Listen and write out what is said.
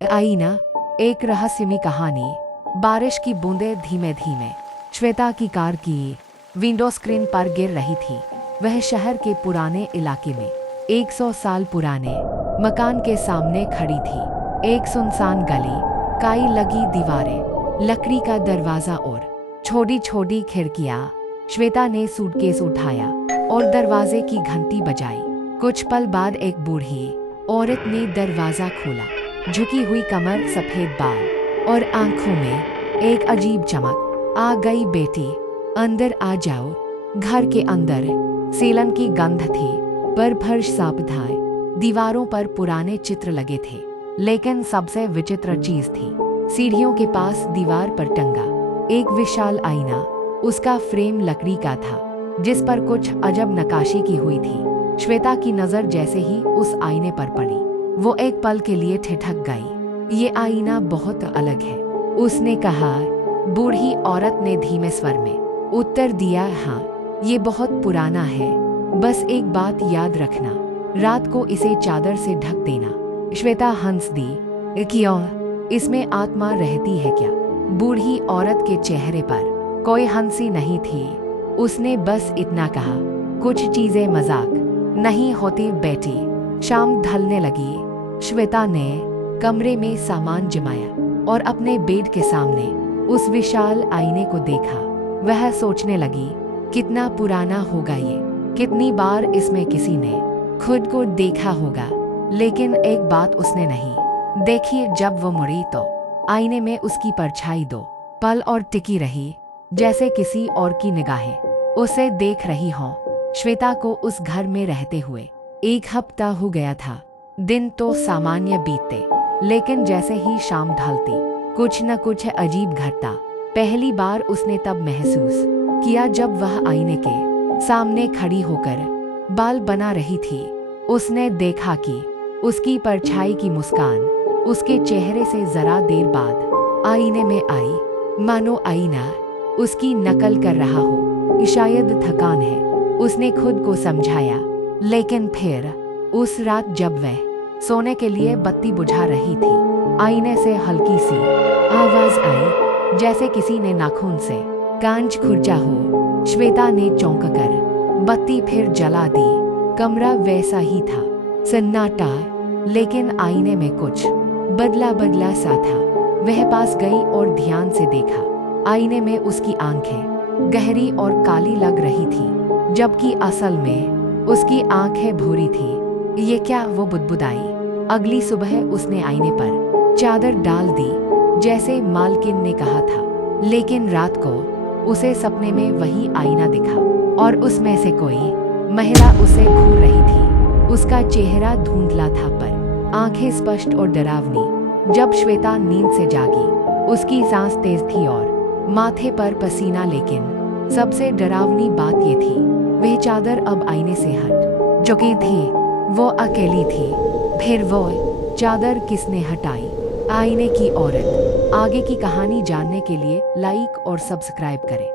आईना, एक रहस्यमयी कहानी। बारिश की बूंदें धीमे धीमे श्वेता की कार की विंडो स्क्रीन पर गिर रही थी। वह शहर के पुराने इलाके में 100 साल पुराने मकान के सामने खड़ी थी। एक सुनसान गली, काई लगी दीवारें, लकड़ी का दरवाजा और छोटी छोटी खिड़कियां। श्वेता ने सूटकेस उठाया और दरवाजे की घंटी बजाई। कुछ पल बाद एक बूढ़ी औरत ने दरवाजा खोला। झुकी हुई कमर, सफेद बाल और आंखों में एक अजीब चमक। आ गई बेटी, अंदर आ जाओ। घर के अंदर सेलन की गंध थी, पर फर्श साफ था। दीवारों पर पुराने चित्र लगे थे, लेकिन सबसे विचित्र चीज थी सीढ़ियों के पास दीवार पर टंगा एक विशाल आईना। उसका फ्रेम लकड़ी का था, जिस पर कुछ अजब नक्काशी की हुई थी। श्वेता की नजर जैसे ही उस आईने पर पड़ी, वो एक पल के लिए ठिठक गई। ये आईना बहुत अलग है, उसने कहा। बूढ़ी औरत ने धीमे स्वर में उत्तर दिया, हाँ, ये बहुत पुराना है। बस एक बात याद रखना, रात को इसे चादर से ढक देना। श्वेता हंस दी। क्यों? इसमें आत्मा रहती है क्या? बूढ़ी औरत के चेहरे पर कोई हंसी नहीं थी। उसने बस इतना कहा, कुछ चीजें मजाक नहीं होती बेटी। शाम ढलने लगी। श्वेता ने कमरे में सामान जमाया और अपने बेड के सामने उस विशाल आईने को देखा। वह सोचने लगी, कितना पुराना होगा ये, कितनी बार इसमें किसी ने खुद को देखा होगा। लेकिन एक बात उसने नहीं देखी। जब वो मुड़ी तो आईने में उसकी परछाई 2 पल और टिकी रही, जैसे किसी और की निगाहें उसे देख रही हों। श्वेता को उस घर में रहते हुए 1 हफ्ता हो गया था। दिन तो सामान्य बीतते, लेकिन जैसे ही शाम ढलती, कुछ न कुछ अजीब घटता। पहली बार उसने तब महसूस किया जब वह आईने के सामने खड़ी होकर बाल बना रही थी। उसने देखा कि उसकी परछाई की मुस्कान उसके चेहरे से जरा देर बाद आईने में आई, मानो आईना उसकी नकल कर रहा हो। शायद थकान है, उसने खुद को समझाया। लेकिन फिर उस रात जब वह सोने के लिए बत्ती बुझा रही थी, आईने से हल्की सी आवाज आई, जैसे किसी ने नाखून से कांच खुरचा हो। श्वेता ने चौंक कर बत्ती फिर जला दी। कमरा वैसा ही था, सन्नाटा, लेकिन आईने में कुछ बदला बदला सा था। वह पास गई और ध्यान से देखा। आईने में उसकी आंखें गहरी और काली लग रही थी, जबकि असल में उसकी आंखें भूरी थी। ये क्या? वो बुदबुदाई। अगली सुबह उसने आईने पर चादर डाल दी, जैसे मालकिन ने कहा था। लेकिन रात को उसे सपने में वही आईना दिखा, और उसमें से कोई महिला उसे घूर रही थी। उसका चेहरा धुंधला था, पर आंखें स्पष्ट और डरावनी। जब श्वेता नींद से जागी, उसकी सांस तेज थी और माथे पर पसीना। लेकिन सबसे डरावनी बात ये थी, वह चादर अब आईने से हट चुकी थी। वो अकेली थी। फिर वो चादर किसने हटाई? आईने की औरत। आगे की कहानी जानने के लिए लाइक और सब्सक्राइब करें।